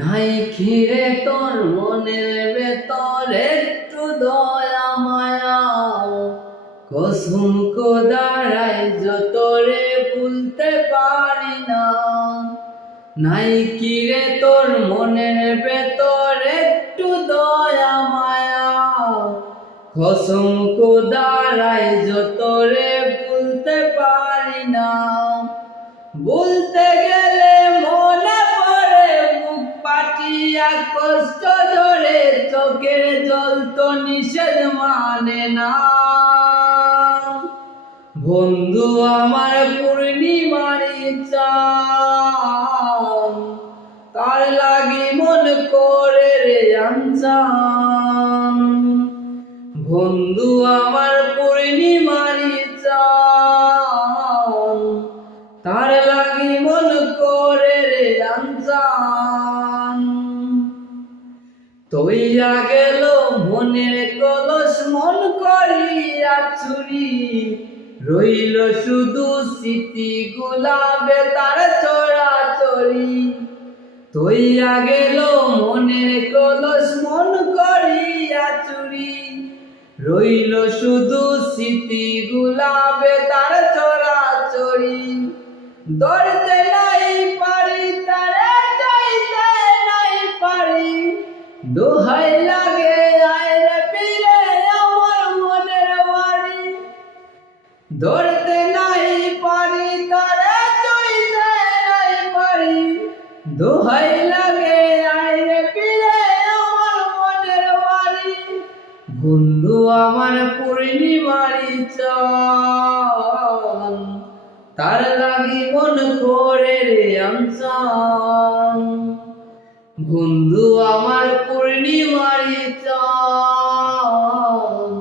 নাই ঘিরে তোর মনের ভেতর একটু দয়া মায়া, কসম খোদারাই যতরে ভুলতে পারি না। নাই কিরে তোর মনের ভেতর একটু দয়া মায়া, কসম খোদারাই যতরে ভুলতে পারি না। বলতে গেলে মনে পড়ে বুক পাটিয়া কষ্ট ধরে, চোখের জল তো নিষেধ মানে না। বন্ধু আমার পূর্ণিমারি চাঁদ, তার লাগি মন করে রে আনচান। বন্ধু আমার পূর্ণিমারি চাঁদ, তার লাগি মন করে রে আনচান। তৈয়া গেল মনের কলস মন করিয়া চুরি, রইল শুধু স্মৃতি গুলাবে তার চড়াচড়ি। তৈয়া গেল মনের কলস মন করিয়া চুরি, রইল শুধু স্মৃতি গুলাবে তার চড়াচড়ি। ধরতে নাই পারি তারে, চাইতে নাই পারি, দোহাই লাগে আয় রে ফিরে আমার মনের বাড়ি। ধরতে নাই পারি তারে, চাইতে নাই পারি, দোহাই লাগে আয় রে ফিরে আমার মনের বাড়ি। বন্ধু আমার পূর্ণিমারি চাঁদ, তার লাগি মন করে রে আনচান। বন্ধু আমার পূর্ণিমারি চাঁদ,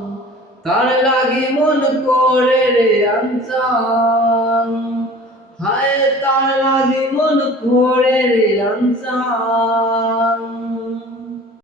তার লাগি মন করে রে আনচান। হায় তার লাগি মন করে রে আনচান।